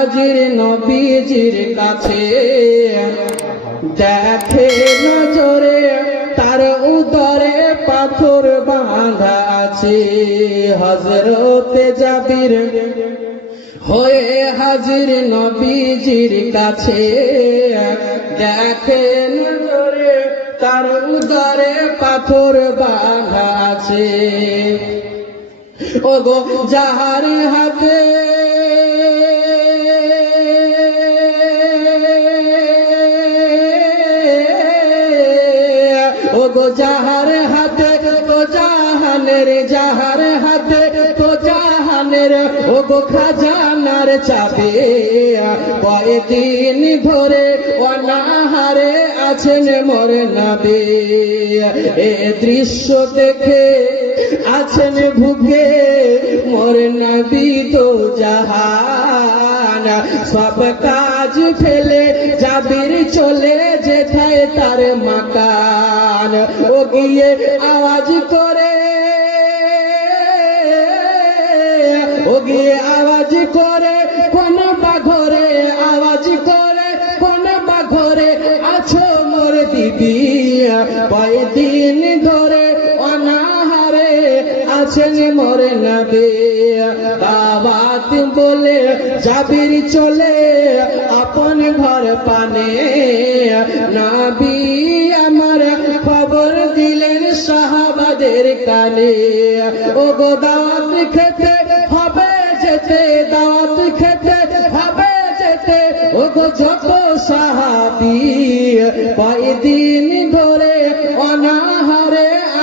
হাজির নবীজির কাছে। দেখে নজরে তার উদরে পাথর বাঁধা আছে। হজরতে জাবির হয়ে হাজির নবীজির কাছে। দেখে নজরে তার উদরে পাথর বাঁধা আছে। ও গো যাহার হাতে যাহার হাতে তো জাহানের যাহার হাতে তো জাহানের ও গো খাজানার চাপে কয়েকদিন ধরে অনাহারে আছেন মোর নবে এ দৃশ্য দেখে আছেন ভুগে, মোর নবী তো জাহান সব কাজ ফেলে যাবির চলে যেথায় তার মাকান। ও গিয়ে আওয়াজ করে, ও গিয়ে আওয়াজ করে, কোন বাঘরে আওয়াজ করে, কোন বাঘরে আছো মোর দিদি। কয়দিন ধরে অনাহারে আছেন মোর নবে। বলে যাবির চলে, আপন ঘর পানে। নাবি আমার খবর দিলেন সাহাবাদের কানে। ও গো দাওয়াত খেতে হবে যেতে, দাওয়াত খেতে হবে যেতে। ও গো যত সাহাবি ধরে অনাহারে